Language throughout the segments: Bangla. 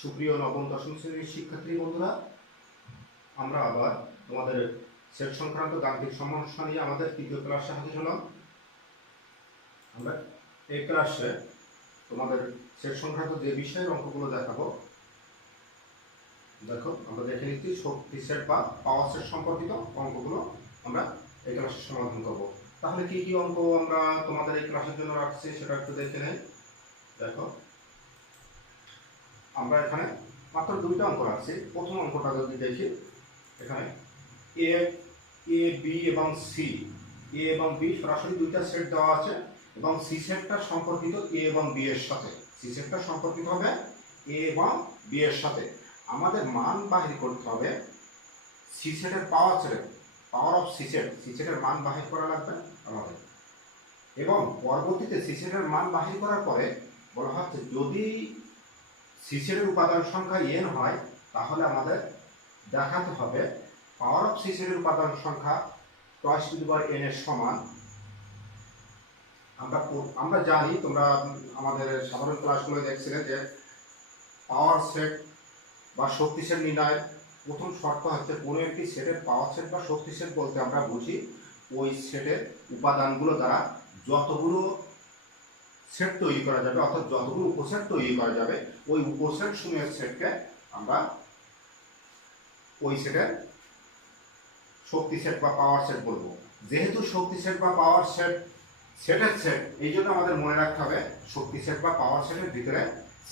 সুপ্রিয় নবম দশম শ্রেণীর শিক্ষার্থী বন্ধুরা, আমরা আবার তোমাদের সেট সংক্রান্ত গাণিতিক সমস্যা নিয়ে আমাদের তৃতীয় ক্লাসে হাজির হলাম। আমরা এই ক্লাসে তোমাদের সেট সংক্রান্ত যে বিষয়ের অঙ্কগুলো দেখাবো, দেখো আমরা দেখে নিচ্ছি শক্তি সেট বা পাওয়ার সেট সম্পর্কিত অঙ্কগুলো আমরা এই ক্লাসে সমাধান করব। তাহলে কি কি অঙ্ক আমরা তোমাদের এই ক্লাসের জন্য রাখছি সেটা একটু দেখে নেই। দেখো আমরা এখানে মাত্র দুইটা অঙ্ক রাখছি। প্রথম অঙ্কটা যদি দেখি, এখানে এ এ বি এবং সি, এ এবং বি সরাসরি দুইটা সেট দেওয়া আছে এবং সি সেটটা সম্পর্কিত এ এবং বি এর সাথে। সি সেটটা সম্পর্কিত হবে এ এবং বি এর সাথে। আমাদের মান বাহির করতে হবে সি সেটের পাওয়ার অফ সি সেটের মান বাহির করা লাগবে আমাদের। এবং পরবর্তীতে সি সেটের মান বাহির করার পরে বলা হচ্ছে যদি সি সেটের উপাদান সংখ্যা n হয়, তাহলে আমাদের দেখাতে হবে পাওয়ার অফ সি সেটের উপাদান সংখ্যা n এর সমান। আমরা জানি, তোমরা আমাদের সাধারণ ক্লাসগুলো দেখছিলেন যে পাওয়ার সেট বা শক্তি সেট নির্ণয়ের প্রথম শর্ত হচ্ছে কোনো একটি সেটের পাওয়ার সেট বা শক্তি সেট বলতে আমরা বুঝি ওই সেটের উপাদানগুলো দ্বারা যতগুলো সেট তৈরি করা যাবে, অর্থাৎ যতগুলো উপসেট তৈরি করা যাবে, ওই উপসেট সমূহের সেটকে আমরা ওই সেটের শক্তি সেট বা পাওয়ার সেট বলবো। যেহেতু শক্তি সেট বা পাওয়ার সেট সেটের সেট, এই জন্য আমাদের মনে রাখতে হবে শক্তি সেট বা পাওয়ার সেটের ভিতরে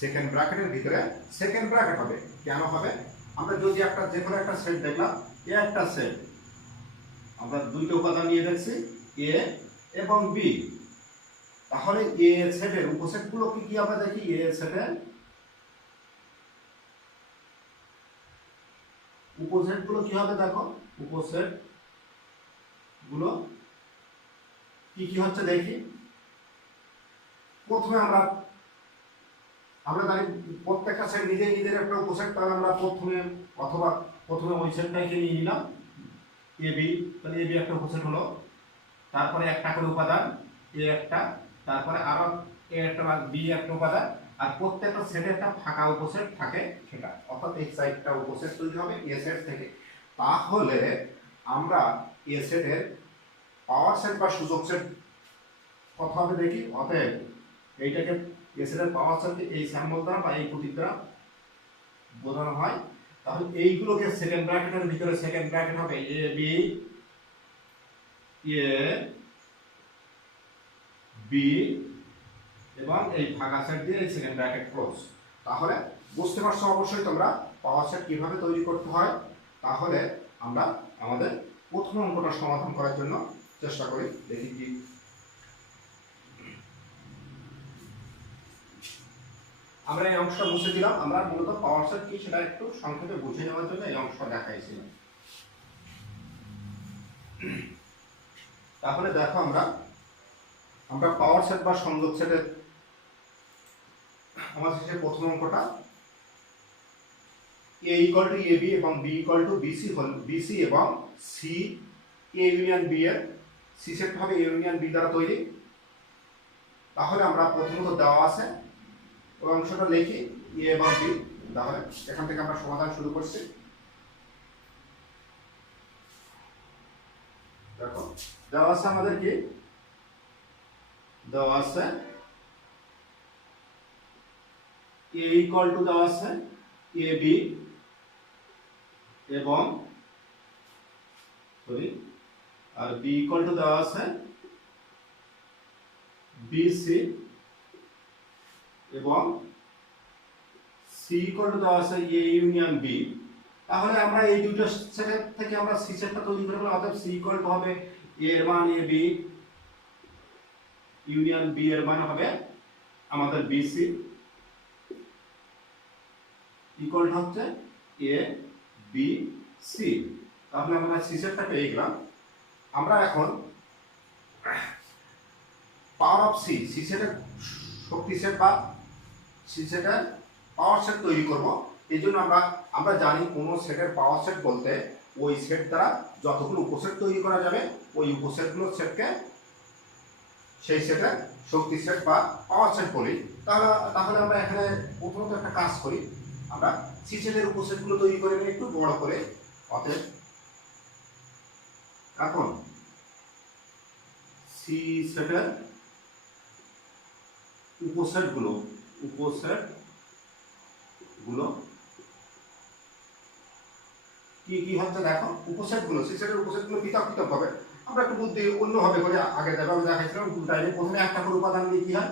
সেকেন্ড ব্র্যাকেটের ভিতরে সেকেন্ড ব্র্যাকেট হবে। কেন হবে? আমরা যদি যে কোনো একটা সেট দেখলাম, এ একটা সেট, আমরা দুইটা উপাদান নিয়ে দেখছি এ এবং বি, তাহলে এ সেটের উপসেটগুলো কি কি আমরা দেখি। এ সেটের উপসেটগুলো কি হবে দেখো, উপসেট গুলো কি কি হচ্ছে দেখি। প্রথমে আমরা জানি প্রত্যেকটা সেট নিজের একটা উপসেট, তাহলে আমরা প্রথমে ওই সেটটাকে নিয়ে নিলাম এ বি, তাহলে এ বি একটা উপসেট হলো। তারপরে একটা করে উপাদান এ একটা, তারপরে আরো এ একটা বা বি একটা উপাদান, আর প্রত্যেকটা সেটে একটা ফাঁকা উপসেট থাকে সেটা, অর্থাৎ এই সাইডটা উপসেট তৈরি হবে এ সেট থেকে। তাহলে আমরা এ সেটের পাওয়ার সেট বা সূচক সেট কত হবে দেখি। অতএব এইটাকে এ সেটের পাওয়ার সেটকে এই সিম্বল দ্বারা বা এই প্রতীক দ্বারা বোঝানো হয়। তাহলে এইগুলোকে সেকেন্ড ব্র্যাকেটের ভিতরে সেকেন্ড ব্র্যাকেট হবে এ বি, এ বি এবং এই ফাঁকা সেট দিয়ে এই সেকেন্ড ব্র্যাকেট ক্লোজ। তাহলে বুঝতে পারছো অবশ্যই তোমরা পাওয়ার সেট কিভাবে তৈরি করতে হয়। তাহলে আমরা আমাদের প্রথম অঙ্কটা সমাধান করার জন্য চেষ্টা করি, দেখি কি। আমরা এই অংশটা মুছে দিলাম। আমরা মূলত পাওয়ার সেট কি সেটা একটু সংক্ষেপে বুঝে নেওয়ার জন্য এই অংশটা দেখাইছিলাম। তাহলে দেখো আমরা পাওয়ার সেট বা সংযোগ সেটের আমাদের শেষে প্রথম অঙ্কটা a ইকুয়াল টু ab এবং b ইকুয়াল টু bc এবং c a ইউনিয়ন b এর সি সেট হবে a ইউনিয়ন b দ্বারা তৈরি। তাহলে আমরা প্রথমত দেওয়া আছে ওই অংশটা লিখি a এবং b। তাহলে এখান থেকে আমরা সমাধান শুরু করছি। দেখো দেওয়া আছে আমাদের কি, দেওয়া আছে a ইকুয়াল টু দেওয়া আছে ab এবং আর b ইকুয়াল টু দেওয়া আছে bc এবং c ইকুয়াল টু দেওয়া আছে a ইউনিয়ন b। তাহলে আমরা এই দুটো সেট থেকে আমরা c সেটটা তৈরি করে ফেললাম। অর্থাৎ c ইকুয়াল টু হবে a এর মান ab ইউনিয়ন b এর মান হবে আমাদের bc ইকুয়াল টু হচ্ছে a b c। তাহলে আমরা c সেটটা পেয়ে গেলাম। আমরা এখন পাওয়ার অফ সি সেটের শক্তি সেট বা সি সেটের পাওয়ার সেট তৈরি করব। এই জন্য আমরা জানি কোন সেটের পাওয়ার সেট বলতে ওই সেট দ্বারা যতগুলো উপসেট তৈরি করা যাবে, ওই উপসেটগুলোর সেটকে সেই সেটের শক্তি সেট বা পাওয়ার সেট বলি। তাহলে আমরা এখানে প্রথমত একটা কাজ করি। আমরা সি সেটের উপসেটগুলো তৈরি করে নিই একটু বড় করে। অতএব এখন সি সেটের উপসেটগুলো কি কি হচ্ছে দেখো। উপসেটগুলো সি সেটের উপসেটগুলো পৃথক পৃথক হবে। আমরা একটু বুদ্ধি অন্যভাবে করে আগে যেভাবে দেখাইছিলাম ডাইরেক্ট প্রথমে একটা করে উপাদান নিয়ে কি হয়,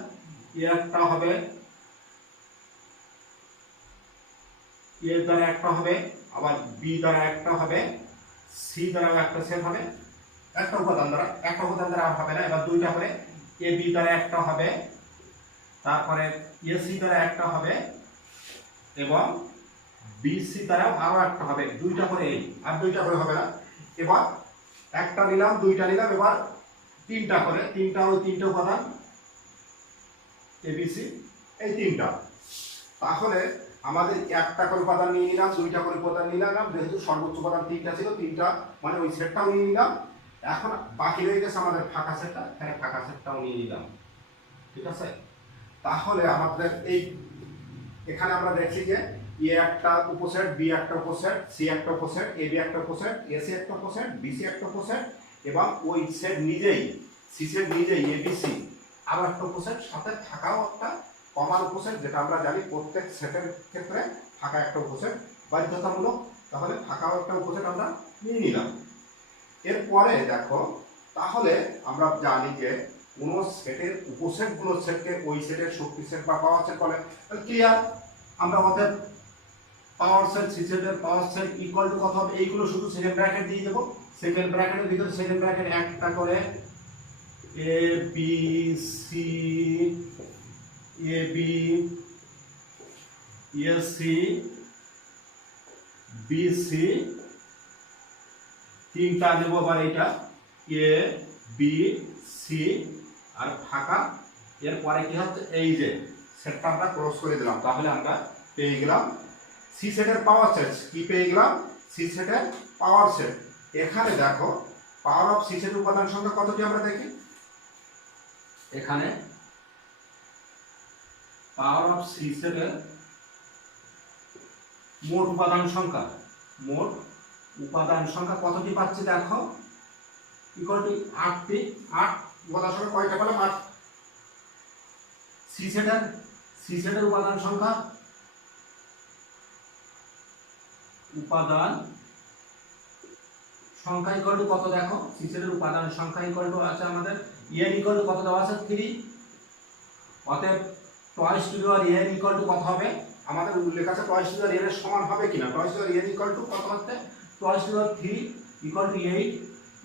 একটা হবে এ দ্বারা একটা হবে, আবার বি দ্বারা একটা হবে, সি দ্বারা একটা সেট হবে। একটা উপাদান দ্বারা আর হবে না, এবার দুইটা করে এ বি দ্বারা একটা হবে, তারপরে এ সি দ্বারা একটা হবে এবং বি সি দ্বারাও আরো একটা হবে, দুইটা করে এই আর দুইটা করে হবে না। এবার একটা নিলাম, দুইটা নিলাম, এবার তিনটা করে, তিনটা উপাদান এবিসি, এই তিনটা। তাহলে আমাদের একটা করে উপাদান নিয়ে নিলাম, দুইটা করে উপাদান নিলাম, যেহেতু সর্বোচ্চ উপাদান তিনটা ছিল, তিনটা মানে ওই সেটটাও নিয়ে নিলাম। এখন বাকি রয়ে গেছে আমাদের ফাঁকা সেটটা, এখানে ফাঁকা সেটটাও নিয়ে নিলাম, ঠিক আছে। তাহলে আমাদের এই এখানে আমরা দেখছি যে এ একটা উপসেট, বি একটা উপসেট, সি একটা উপসেট, এ বি একটা উপসেট, এ সি একটা উপসেট, বি সি একটা উপসেট এবং ওই সেট নিজেই সি সেট নিজেই এ বি সি আরো একটা উপসেট, সাথে থাকাও একটা কমন উপসেট, যেটা আমরা জানি প্রত্যেক সেটের ক্ষেত্রে ফাঁকা একটা উপসেট বাধ্যতামূলক। তাহলে ফাঁকাও একটা উপসেট আমরা নিয়ে নিলাম। এরপরে দেখো, তাহলে আমরা জানি যে কোন সেটের উপসেটগুলো সেটকে ওই সেটের শক্তি সেট বা পাওয়ার সেট বলে। ক্লিয়ার? আমরা আমাদের পাওয়ার সেট, সি সেটের পাওয়ার সেট ইকুয়াল টু কত হবে, এইগুলো শুধু সেকেন্ড ব্র্যাকেট দিয়ে দেব। সেকেন্ড ব্র্যাকেটের ভিতরে সেকেন্ড ব্র্যাকেট একটা করে A B C, A B, A C, B C, তিনটা দেবো। আবার এটা এ বি সি আর ফাঁকা। এরপরে কি হচ্ছে, এই যে সেটটা আমরা ক্লোজ করে দিলাম। তাহলে আমরা পেয়ে গেলাম সি সেটের পাওয়ার সেট। কি পেয়ে গেলাম? সি সেটের পাওয়ার সেট। এখানে দেখো পাওয়ার অফ সি সেটের উপাদান সংখ্যা কতটি আমরা দেখি। এখানে পাওয়ার অফ সি সেটের মোট উপাদান সংখ্যা কতটি পাচ্ছি দেখো, ইকুয়াল টু 8টি। 8 উপাদান সংখ্যা কয়টা বলে? 8। সি সেটের উপাদান সংখ্যা ইকুয়াল টু কত দেখো, সি সেটের উপাদান সংখ্যা ইকুয়াল টু আছে আমাদের এন ইকুয়াল টু কত দেওয়া আছে, 3। অতএব টয়েস টু দেওয়ার এন ইকুয়াল টু কত হবে, আমাদের উল্লেখ আছে টয়েস টু দেওয়ার এন এর সমান হবে কিনা। টয়েস টু দেওয়ার এন ইকুয়াল টু কত হচ্ছে, টয়েস টু দেওয়ার 3 ইকুয়াল টু 8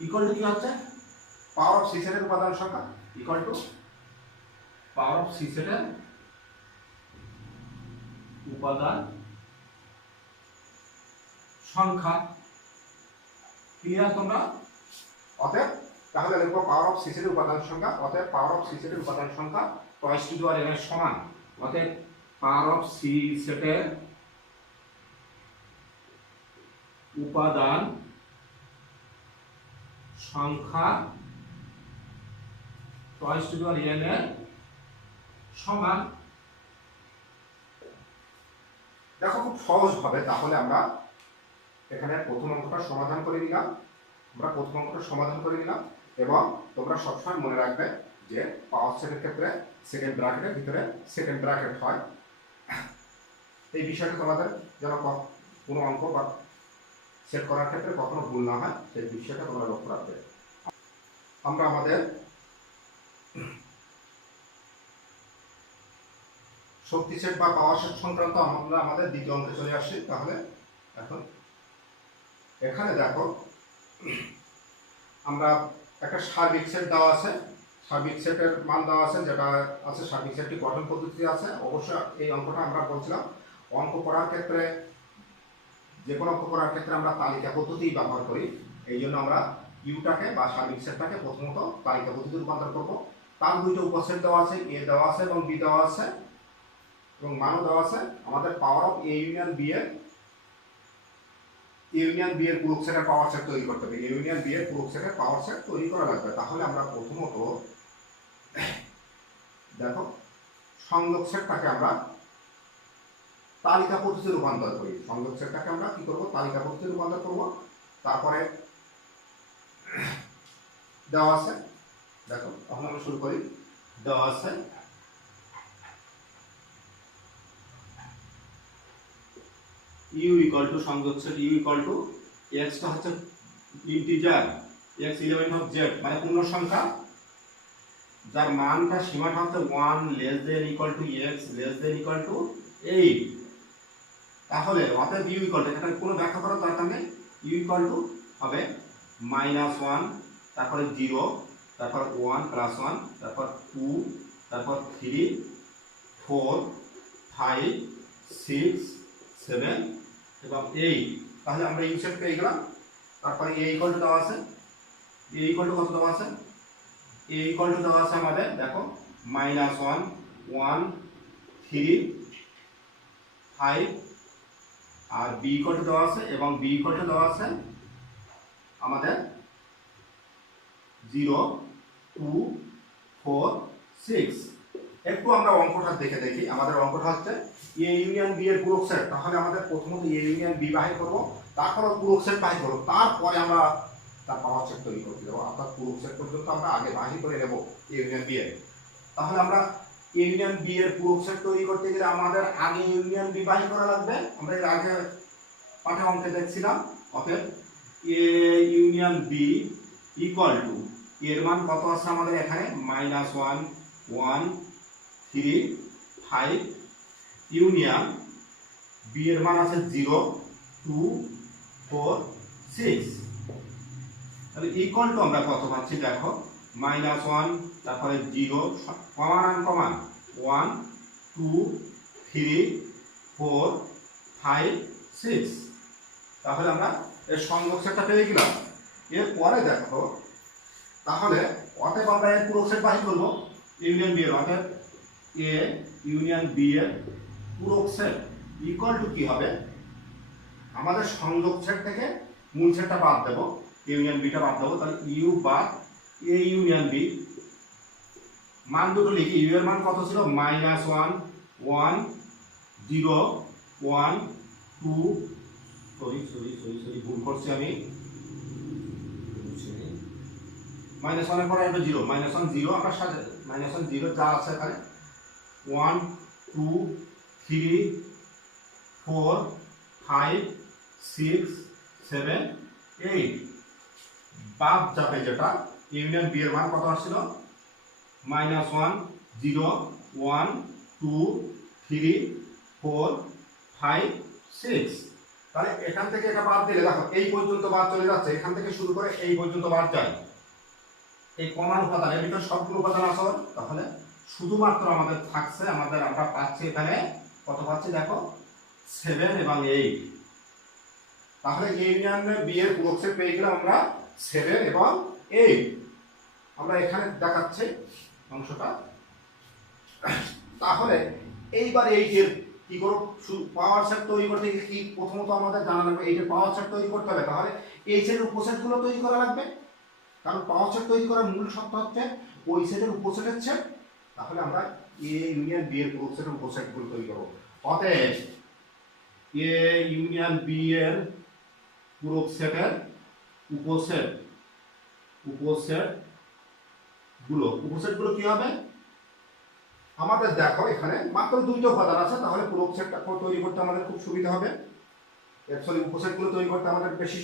ইকুয়াল টু কি হচ্ছে, পাওয়ার অফ সি সেটের উপাদান সংখ্যা equal to power of C সেটের উপাদান সংখ্যা। ক্লিয়ার তোমরা? অতএব তাহলে লিখবো পাওয়ার অফ সি সেটের উপাদান সংখ্যা। অতএব পাওয়ার অফ সি সেটের উপাদান সংখ্যা টয়েস টু দেওয়ার এন এর সমান। অতএব পাওয়ার অফ সি সেটের উপাদান সংখ্যা টয়েস টু দেওয়ার এন এর সমান। দেখো খুব সহজ ভাবে তাহলে আমরা এখানে প্রথম অঙ্কটা সমাধান করে নিলাম। এবং তোমরা সবসময় মনে রাখবে যে পাওয়ার সেটের ক্ষেত্রে সেকেন্ড ব্র্যাকেটের ভিতরে সেকেন্ড ব্র্যাকেট হয়। এই বিষয়টা তোমাদের যেন কোনো অঙ্ক বা সেট করার ক্ষেত্রে কখনো ভুল না হয়, সেই বিষয়টা তোমরা লক্ষ্য রাখবে। আমরা আমাদের শক্তি সেট বা পাওয়ার সেট সংক্রান্ত আমরা আমাদের দ্বিতীয় অঙ্কে চলে আসছি। তাহলে এখন এখানে দেখো আমরা একটা সার্বিক সেট দেওয়া আছে, সার্বিক সেটের মান দেওয়া আছে, যেটা আছে সার্বিক সেটটি গঠন পদ্ধতি আছে। অবশ্য এই অঙ্কটা আমরা বলছিলাম অঙ্ক করার ক্ষেত্রে, যে কোনো অঙ্ক করার ক্ষেত্রে আমরা তালিকা পদ্ধতিই ব্যবহার করি। এই জন্য আমরা ইউটাকে বা সার্বিক সেটটাকে প্রথমত তালিকা পদ্ধতিতে রূপান্তর করব। তার দুইটা উপসেট দেওয়া আছে, এ দেওয়া আছে এবং বি দেওয়া আছে এবং মানও দেওয়া আছে। আমাদের power of A union B এর পূরক সেটের পাওয়ার সেট তৈরি করতে হবে। এ ইউনিয়ন বি এর পূরক সেটের পাওয়ার সেট তৈরি করা লাগবে। তাহলে আমরা প্রথমত দেখো সংযোগ সেটটাকে আমরা তালিকা পদ্ধতিতে রূপান্তর করি। সংযোগ সেটটাকে আমরা কি করব, তালিকা পদ্ধতিতে রূপান্তর করব। তারপরে দেওয়া আছে, দেখো তখন আমরা শুরু করি। দেওয়া আছে ইউ ইকুয়াল টু সংযোগ সেট ইউ ইকুয়াল টু এক্সটা হচ্ছে integer x element of Z মানে পূর্ণ সংখ্যা যার মানটা সীমাটা হচ্ছে 1 less than equal to x less than equal to 8। তাহলে অতএব ইউ ইকুয়াল টু, এখানে কোনো ব্যাখ্যা করার দরকার নেই, ইউ ইকুয়াল টু হবে -1, তারপরে 0, তারপর 1 প্লাস 1, তারপর 2, তারপর 3, 4, 5, 6, 7 এবং 8। তাহলে আমরা ইউ সেট পেয়ে গেলাম। তারপরে এ ইকুয়াল টু দেওয়া আছে, এ ইকুয়াল টু কত দেওয়া আছে, এ ইকুয়াল টু দেওয়া আছে আমাদের দেখো -1, 1, 3, 5 আর বি ইকুয়াল টু দেওয়া আছে এবং বি ইকুয়াল টু দেওয়া আছে আমাদের 0, 2, 4, 6। একটু আমরা অঙ্কটা দেখে দেখি। আমাদের অঙ্কটা হচ্ছে এ ইউনিয়ন বি এর পূরক সেট। তাহলে আমাদের প্রথমত এ ইউনিয়ন বি বাহির করব, তারপর পূরক সেট বাহির করব, তারপরে আমরা তার পাওয়ার সেট তৈরি করতে যাবো। অর্থাৎ পূরক সেট পর্যন্ত আমরা আগে বাহির করে নেব এ ইউনিয়ন বি এর। তাহলে আমরা এ ইউনিয়ন বি এর পূরক সেট তৈরি করতে গেলে আমাদের আগে ইউনিয়ন বি বাহির করা লাগবে। আমরা এর আগে পাঠে অঙ্কে দেখছিলাম। অতএব A union B equal to এর মান কত আছে আমাদের এখানে -1, 1, 3, 5 ইউনিয়ন বি এর মান আছে 0, 2, 4, 6। তাহলে ইকুয়াল টু আমরা কত পাচ্ছি দেখো -1, তারপরে 0 কমান কমান 1, 2, 3, 4, 5, 6। তাহলে আমরা এর সংযোগ সেটটা পেয়ে গেলাম। এরপরে দেখো তাহলে অতএব আমরা এর পূরক সেট বাহির করব ইউনিয়ন বি এর। অতএব এ ইউনিয়ন বি এর পূরক সেট ইকুয়াল টু কি হবে, আমাদের সংযোগ সেট থেকে মূল সেটটা বাদ দেব, ইউনিয়ন বিটা বাদ দেবো। তাহলে ইউ বাদ এ ইউনিয়ন বি, মান দুটো লিখি। ইউ এর মান কত ছিল -1, 1, 0, 1, 2, সরি ভুল করছি আমি, -1 এর পরে আসবে 0, -1, 0 আমরা সাথে -1, 0 যা আছে এখানে 1, 2, 3, 4, 5, 6, 7, 8 বাদ যাবে যেটা ইউনিয়ন বি এর মান কত আসছিল -1, 0, 1, 2, 3, 4, 5, 6। তাহলে এখান থেকে এটা বাদ দিলে দেখো এই পর্যন্ত বাদ চলে যাচ্ছে, এখান থেকে শুরু করে এই পর্যন্ত বাদ যায়। এই কমান উপাদান এর ভিতর সবগুলো উপাদান আছে, তাহলে শুধুমাত্র আমাদের থাকছে আমরা পাচ্ছি এখানে কত পাচ্ছি দেখো 7 এবং 8। তাহলে এ ইউনিয়ন বি এর পূরক সেট পেয়ে গেলাম আমরা 7 এবং 8। আমরা এখানে দেখাচ্ছি অংশটা। তাহলে এইবার 8 এর কি করব, পাওয়ার সেট তৈরি করতে গেলে কি প্রথমত আমাদের জানা লাগবে 8 এর পাওয়ার সেট তৈরি করতে হবে। তাহলে 8 এর উপসেটগুলো তৈরি করা লাগবে, কারণ পাওয়ার সেট তৈরি করার মূল শর্ত হচ্ছে ওই সেটের উপসেটের সেট। তাহলে আমরা এ ইউনিয়ন বি এর পূরক সেটের উপসেটগুলো তৈরি করব। অতএব এ ইউনিয়ন বি এর পূরক সেটের উপসেটগুলো কি হবে, আমাদের দেখো এখানে মাত্র দুইটা উপাদান আছে। তাহলে পূরক সেটটা তৈরি করতে আমাদের খুব সুবিধা হবে। অ্যাকচুয়ালি উপসেটগুলো তৈরি করতে আমাদের বেশি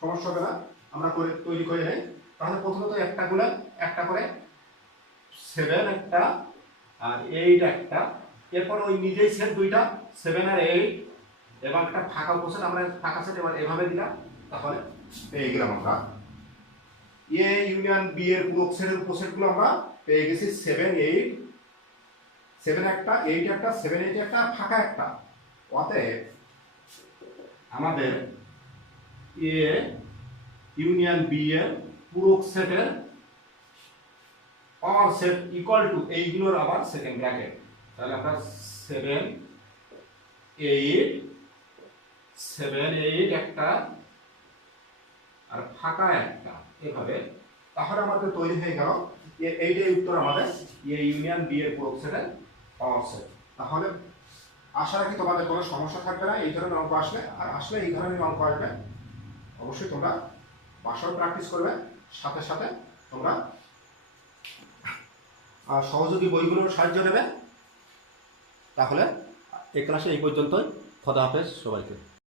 সমস্যা হবে না, আমরা তৈরি করে নেই। তাহলে প্রথমত একটা করে 7 একটা আর 8 একটা, এরপর ওই নিজেই সেট দুইটা 7 আর 8 এবং একটা ফাঁকা উপসেট, আমরা ফাঁকা সেট এবার এভাবে দিলাম। তাহলে পেয়ে গেলাম আমরা এ ইউনিয়ন বি এর পূরক সেটের উপসেটগুলো আমরা পেয়ে গেছি 7, 8, 7 একটা, 8 একটা, 7, 8 একটা, ফাঁকা একটা। অতএব আমাদের এ ইউনিয়ন বি এর পূরক সেটের পাওয়ার সেট ইকুয়াল টু এইগুলোর আবার সেকেন্ড ব্র্যাকেট। তাহলে আমরা 7, 8 একটা আর ফাঁকা একটা এভাবে। তাহলে আমাদের তৈরি হয়ে গেল এইটাই উত্তর আমাদের এ ইউনিয়ন বি এর পূরক সেটের পাওয়ার সেট। তাহলে আশা রাখি তোমাদের কোনো সমস্যা থাকবে না এই ধরনের অঙ্ক আসলে, আর আসলে এই ধরনের অঙ্ক আসবে অবশ্যই তোমরা বাসায় প্র্যাকটিস করবে, সাথে সাথে তোমরা সহযোগী বইগুলোর সাহায্য নেবে। তাহলে এই ক্লাসে এই পর্যন্তই। খোদা হাফেজ সবাইকে।